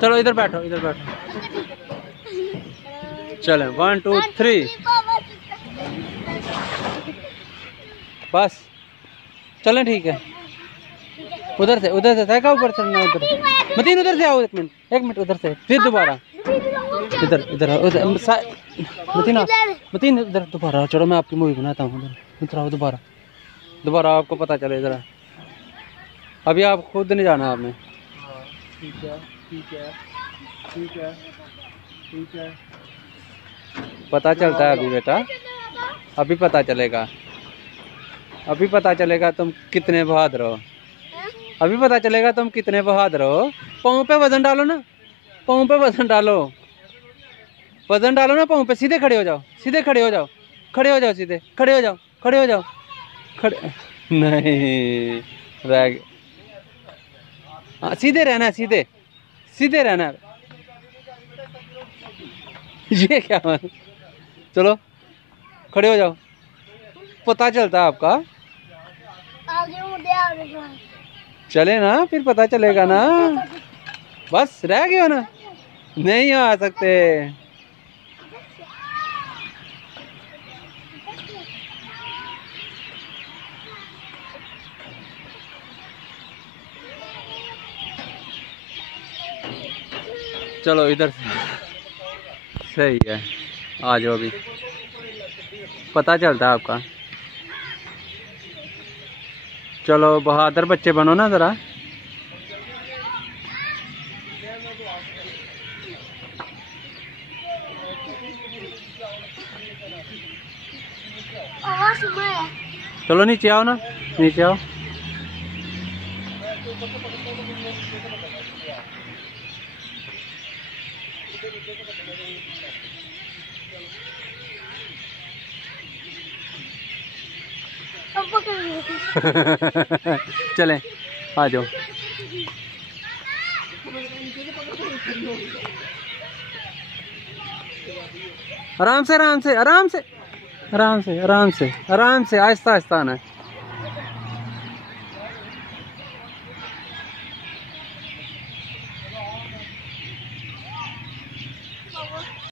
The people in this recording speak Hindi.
चलो इधर बैठो, इधर बैठो। चले 1 2 3 बस चलें, ठीक है। उधर से तय का ऊपर चढ़ना, उधर मतीन उधर से आओ, एक मिनट उधर से, फिर दोबारा इधर इधर मतीन मतीन इधर दोबारा चढ़ो, मैं आपकी मूवी बनाता हूँ। उधर आओ, दोबारा आपको पता चले जरा। अभी आप खुद नहीं जाना आपने। ठीक है ठीक है ठीक है ठीक है, पता चलता है अभी बेटा, अभी पता चलेगा, अभी पता चलेगा तुम कितने बहादुर हो, अभी पता चलेगा तुम कितने बहादुर हो। पाँव पे वजन डालो ना, पाँव पे वजन डालो, वजन डालो ना पाँव पे। सीधे खड़े हो जाओ, सीधे खड़े हो जाओ, खड़े हो जाओ, सीधे खड़े हो जाओ, खड़े हो जाओ, खड़े नहीं रह, हाँ सीधे रहना है, सीधे सीधे रहना है। ये क्या है? चलो खड़े हो जाओ, पता चलता है आपका। चले ना, फिर पता चलेगा ना। बस रह गए हो ना, नहीं आ सकते। चलो इधर सही है, आ जाओ, अभी पता चलता है आपका। चलो बहादुर बच्चे बनो ना जरा। चलो नीचे आओ ना, नीचे आओ। चलें आ जाओ। आराम से आराम से आराम से आराम से आराम से आराम से, आहिस्ता आहिस्ता आना है।